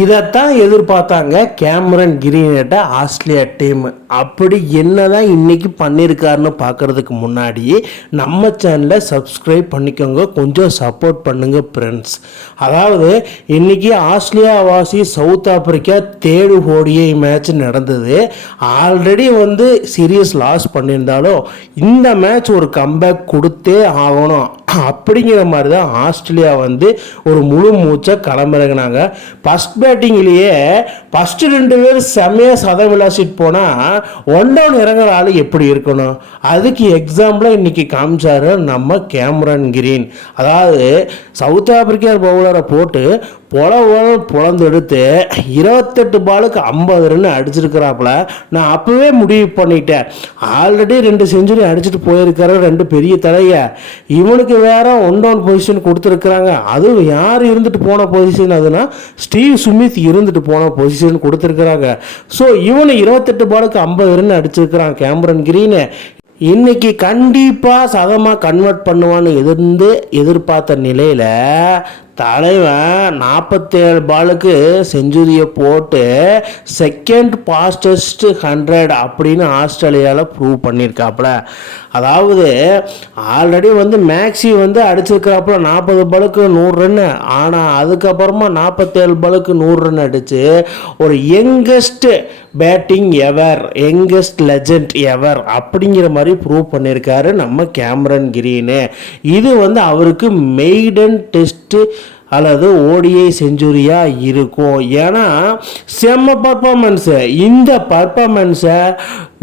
இதைத்தான் எதிர்பார்த்தாங்க Cameron கிரீன்கிட்ட Australia team. அப்படி என்னதான் இன்னைக்கு பண்ணியிருக்காருன்னு பார்க்கறதுக்கு முன்னாடி நம்ம சேனலை சப்ஸ்கிரைப் பண்ணிக்கோங்க, கொஞ்சம் சப்போர்ட் பண்ணுங்க ஃப்ரெண்ட்ஸ். அதாவது இன்னைக்கு ஆஸ்திரேலியா வாசி south Africa third ODI match நடந்தது. ஆல்ரெடி சீரியஸ் லாஸ் பண்ணியிருந்தாலும் இந்த மேட்ச் ஒரு கம்பேக் கொடுத்தே ஆகணும் அப்படிங்கிற மாதிரி தான் ஆஸ்திரேலியா ஒரு முழு மூச்சை களமிறங்கினாங்க. ஃபர்ஸ்ட் பேட்டிங்லேயே ஃபஸ்ட்டு 2 பேர் செம்மையாக சதம் விளாசிட்டு போனால் 1 டவுன் இறங்குற ஆள் எப்படி இருக்கணும், அதுக்கு எக்ஸாம்பிளாக இன்னைக்கு காமிச்சாரு நம்ம கேமரன் கிரீன். அதாவது சவுத் ஆப்பிரிக்கா பவுலரை போட்டு பொழந்து எடுத்து 28 பாலுக்கு 50 ரன் அடிச்சிருக்கிறாப்புல. நான் அப்போவே முடிவு பண்ணிட்டேன், ஆல்ரெடி 2 செஞ்சுரி அடிச்சுட்டு போயிருக்கிற 2 பெரிய தலைய, இவனுக்கு வேற 1 டவுன் பொசிஷன் கொடுத்துருக்குறாங்க. அதுவும் யார் இருந்துட்டு போன பொசிஷன், அதுனா ஸ்டீவ் ஸ்மித் இருந்துட்டு போன பொசிஷன் கொடுத்துருக்குறாங்க. ஸோ இவனு 28 பாலுக்கு 50 ரன் அடிச்சிருக்கிறான் கேமரன் கிரீனு. இன்னைக்கு கண்டிப்பாக சதமாக கன்வெர்ட் பண்ணுவான்னு எதிர்பார்த்த நிலையில் தலைவன் 47 பாலுக்கு செஞ்சுரியை போட்டு செகண்ட் ஃபாஸ்டஸ்ட் 100 அப்படின்னு ஆஸ்திரேலியாவில் ப்ரூவ் பண்ணியிருக்காப்புல. அதாவது ஆல்ரெடி மேக்ஸி அடிச்சிருக்கிறாப்புல 40 பாலுக்கு 100 ரன்னு. ஆனால் அதுக்கப்புறமா 47 பாலுக்கு 100 ரன் அடித்து ஒரு யங்கஸ்ட் பேட்டிங் எவர், யங்கஸ்ட் லெஜண்ட் எவர் அப்படிங்கிற மாதிரி ப்ரூவ் பண்ணியிருக்காரு நம்ம கேமரன் கிரீனு. இது அவருக்கு மெய்டன் டெஸ்ட்டு அல்லது ஓடிஐ செஞ்சுரியாக இருக்கும். ஏன்னா செம்ம பர்ஃபார்மன்ஸு. இந்த பர்ஃபார்மன்ஸை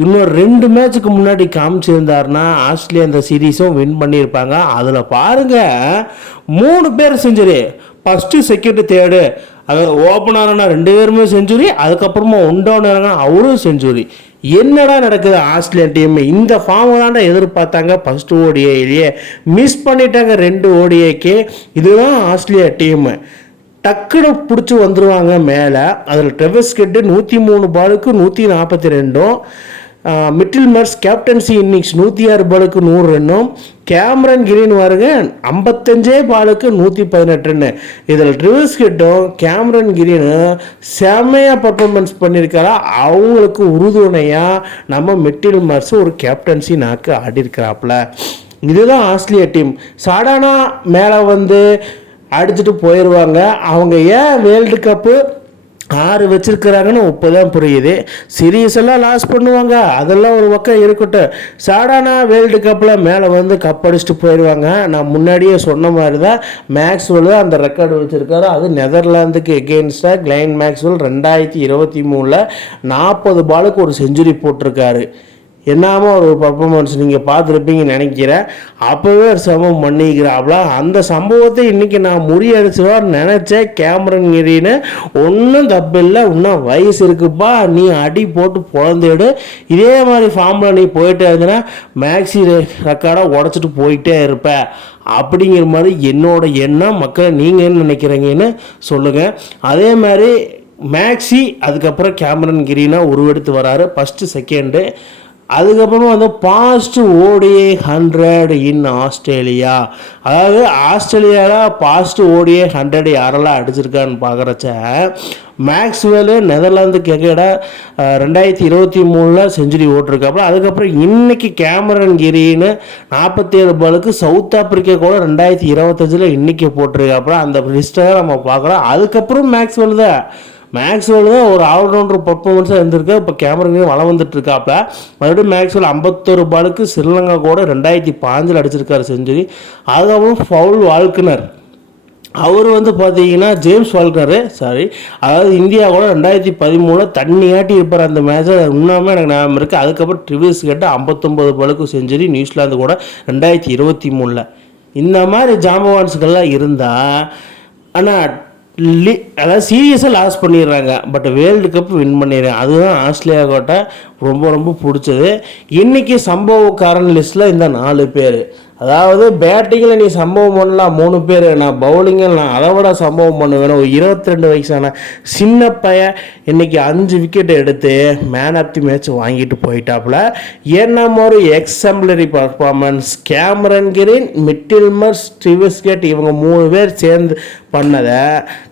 இன்னொரு 2 மேட்சுக்கு முன்னாடி காமிச்சிருந்தாருன்னா ஆஸ்திரேலியா இந்த சீரீஸும் வின் பண்ணியிருப்பாங்க. அதில் பாருங்கள் 3 பேர் செஞ்சுரி, ஃபஸ்ட்டு செகண்டு தேர்டு. அது ஓப்பனர்னா 2 பேருமே செஞ்சுரி, அதுக்கப்புறமா 1 டவுன் இறங்கினா அவரும் செஞ்சுரி. என்னடா நடக்குது ஆஸ்திரேலியன் டீம்? இந்த ஃபார்ம் தான்டா எதிர்பார்த்தாங்க. ஃபஸ்ட்டு ஓடிஐலேயே மிஸ் பண்ணிட்டாங்க 2 ஓடிஐக்கு. இதுதான் ஆஸ்திரேலியா டீமு. டக்குன்னு பிடிச்சி வந்துடுவாங்க மேலே. அதில் ட்ரெவிஸ் ஹெட் 103 பாலுக்கு 142, மிட்டில் மார்ஷ் கேப்டன்சி இன்னிங்ஸ் 106 பாலுக்கு 100 ரன்னும், கேமரன் கிரீன் வருங்க 55 பாலுக்கு 118 ரன்னு. இதில் ட்ரெவிஸ் ஹெட்டும் கேமரன் கிரீனும் செம்மையாக பர்ஃபார்மன்ஸ் பண்ணியிருக்காரா. அவங்களுக்கு உறுதுணையாக நம்ம மிட்டில் மார்ஷ் ஒரு கேப்டன்சி நாக்கு ஆடிருக்கிறாப்புல. இதுதான் ஆஸ்திரேலியா டீம். சடனா மேலே அடிச்சுட்டு போயிடுவாங்க. அவங்க ஏன் வேர்ல்டு கப்பு 6 வச்சிருக்கிறாங்கன்னு இப்போதான் புரியுது. சீரீஸ் எல்லாம் லாஸ் பண்ணுவாங்க, அதெல்லாம் ஒரு பக்கம் இருக்கட்டும். சடானா வேர்ல்டு கப்பில் மேலே கப் அடிச்சுட்டு போயிடுவாங்க. நான் முன்னாடியே சொன்ன மாதிரி தான் மேக்ஸ்வெல் அந்த ரெக்கார்டு வச்சுருக்காரு. அது நெதர்லாந்துக்கு எகெயின்ஸ்டாக கிளைன் மேக்ஸ்வெல் 2023 40 பாலுக்கு ஒரு செஞ்சுரி போட்டிருக்காரு. என்னாமோ ஒரு பர்ஃபார்மன்ஸ் நீங்கள் பார்த்துருப்பீங்கன்னு நினைக்கிறேன். அப்போவே ஒரு சம்பவம் பண்ணிக்கிறாப்ல. அந்த சம்பவத்தை இன்றைக்கி நான் முறியடிச்சுவான்னு நினச்சேன். கேமரன் கிரீனு ஒன்றும் தப்பு இல்லை, இன்னும் வயசு இருக்குப்பா, நீ அடி போட்டு பொழந்துடு. இதே மாதிரி ஃபார்மில் நீ போயிட்டே இருந்தனா மேக்ஸி ரெக்கார்டை உடச்சிட்டு போயிட்டே இருப்ப அப்படிங்கிற மாதிரி என்னோட எண்ணம். மக்களை நீங்கள் என்ன நினைக்கிறீங்கன்னு சொல்லுங்கள். அதே மாதிரி மேக்ஸி அதுக்கப்புறம் கேமரன் கிரீனாக உருவெடுத்து வராரு. ஃபஸ்ட்டு செகண்டு, அதுக்கப்புறமா பாஸ்ட் ஓடிஐ 100 இன் ஆஸ்திரேலியா. அதாவது ஆஸ்திரேலியாவில் பாஸ்ட் ஓடிஐ 100 யாரெல்லாம் அடிச்சிருக்கான்னு பார்க்குறச்ச மேக்ஸ்வெல் நெதர்லாந்துக்கு எங்கடா 2023 செஞ்சுரி ஓட்டிருக்காப்புல. அதுக்கப்புறம் இன்னைக்கு கேமரன் கிரீனு 47 பாலுக்கு சவுத் ஆப்பிரிக்கா கூட 2025 இன்னைக்கு போட்டிருக்காப்புல. அந்த லிஸ்ட்டை நம்ம பார்க்குறோம். அதுக்கப்புறம் மேக்ஸ்வெல் தான் ஒரு ஆல்ரவுண்டர் பர்ஃபார்மன்ஸாக இருந்திருக்கு. இப்போ கேமரன் வளம் வந்துட்டு இருக்காப்புல. மறுபடியும் மேக்ஸ்வெல் 51 பாலுக்கு ஸ்ரீலங்கா கூட 2005 அடிச்சிருக்காரு செஞ்சுரி. அதுக்கப்புறம் ஃபவுல் வால்கனர், அவர் பார்த்தீங்கன்னா ஜேம்ஸ் வால்கனரு அதாவது இந்தியா கூட 2013 தண்ணியாட்டி இருப்பார் அந்த மேட்சை. இன்னுமே எனக்கு ஞாபகம் இருக்குது. அதுக்கப்புறம் ட்ரெவிஸ் ஹெட் 59 பாலுக்கு செஞ்சுரி நியூசிலாந்து கூட 2023. இந்த மாதிரி ஜாம்பவான்ஸுக்கெல்லாம் இருந்தால் ஆனால் அதாவது சீரியஸாக லாஸ் பண்ணிடுறாங்க, பட் வேர்ல்டு கப் வின் பண்ணிடுறாங்க. அதுதான் ஆஸ்திரேலியா கோட்டை ரொம்ப பிடிச்சது. இன்றைக்கி சம்பவக்காரன் லிஸ்ட்டில் இந்த 4 பேர். அதாவது பேட்டிங்கில் நீ சம்பவம் பண்ணலாம் 3 பேர், நான் பவுலிங்கில் நான் அதை விட சம்பவம் பண்ணுவேன். ஒரு 22 வயசான சின்ன பையன் இன்னைக்கு 5 விக்கெட் எடுத்து மேன் ஆஃப் தி மேட்ச் வாங்கிட்டு போயிட்டாப்புல. என்ன ஒரு exemplary performance. Cameron green, மிட்டில் Marsh, Travis head இவங்க 3 பேர் சேர்ந்து பண்ணதை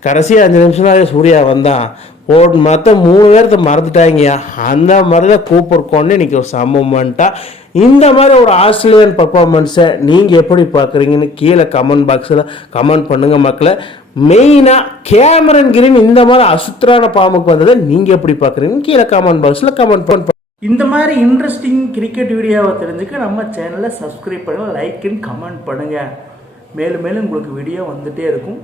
கடைசி 5 நிமிஷம் தான் சூர்யா வந்தான் போட்டு மற்ற 3 பேர்த்த மறந்துட்டாங்கய்யா. அந்த மாதிரி தான் கூப்பர் கொண்டு இன்றைக்கி ஒரு சம்பவம்ட்டா. இந்த மாதிரி ஒரு ஆஸ்திரேலியன் பர்ஃபார்மன்ஸை நீங்கள் எப்படி பார்க்குறீங்கன்னு கீழே கமெண்ட் பாக்ஸில் கமெண்ட் பண்ணுங்கள் மக்களை. மெயினாக கேமரன் கிரீன் இந்த மாதிரி அசுத்தரான பாம்புக்கு வந்ததை நீங்கள் எப்படி பார்க்குறீங்கன்னு கீழே கமெண்ட் பாக்ஸில் கமெண்ட் பண்ண. இந்த மாதிரி இன்ட்ரெஸ்டிங் கிரிக்கெட் வீடியோவை தெரிஞ்சுக்க நம்ம சேனலை சப்ஸ்கிரைப் பண்ணுங்கள், லைக் அண்ட் கமெண்ட் பண்ணுங்கள். மேலும் மேலும் உங்களுக்கு வீடியோ வந்துகிட்டே இருக்கும்.